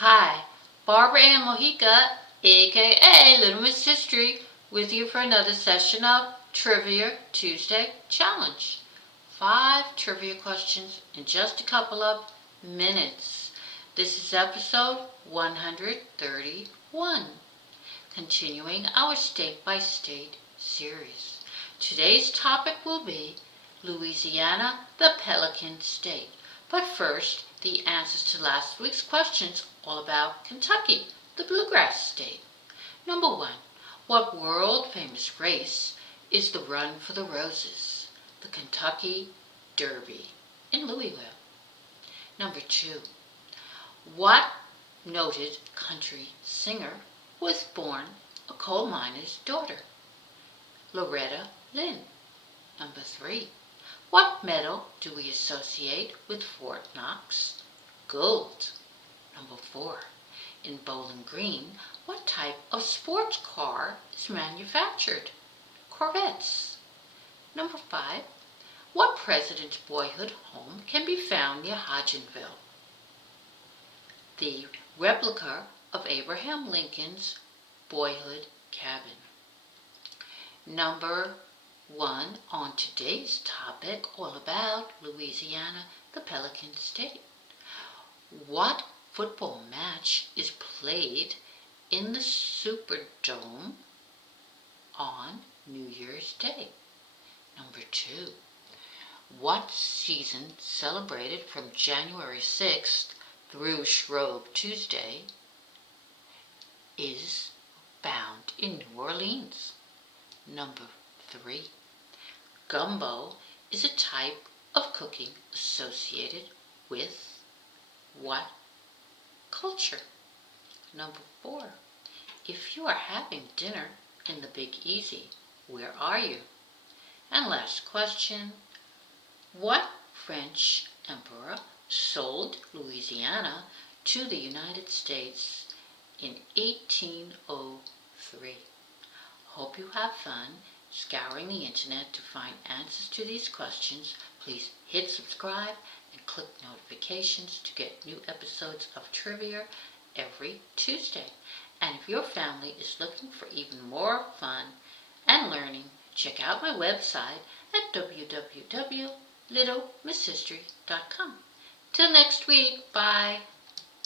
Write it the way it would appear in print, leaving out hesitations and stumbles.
Hi, Barbara Ann Mojica, aka Little Miss History, with you for another session of Trivia Tuesday Challenge. 5 trivia questions in just a couple of minutes. This is episode 131, continuing our state-by-state series. Today's topic will be Louisiana, the Pelican State. But first, the answers to last week's questions all about Kentucky, the Bluegrass State. Number 1. What world-famous race is the Run for the Roses? The Kentucky Derby in Louisville. Number 2. What noted country singer was born a coal miner's daughter? Loretta Lynn. Number 3. What metal do we associate with Fort Knox? Gold. Number 4. In Bowling Green, what type of sports car is manufactured? Corvettes. Number 5. What president's boyhood home can be found near Hodgenville? The replica of Abraham Lincoln's boyhood cabin. Number 1 on today's topic, all about Louisiana, the Pelican State. What football match is played in the Superdome on New Year's Day? Number 2. What season celebrated from January 6th through Shrove Tuesday is found in New Orleans? Number 3. Gumbo is a type of cooking associated with what culture? Number 4. If you are having dinner in the Big Easy, where are you? And last question. What French emperor sold Louisiana to the United States in 1803? Hope you have fun scouring the internet to find answers to these questions. Please hit subscribe and click notifications to get new episodes of trivia every Tuesday. And if your family is looking for even more fun and learning, check out my website at www.littlemisshistory.com. Till next week, bye.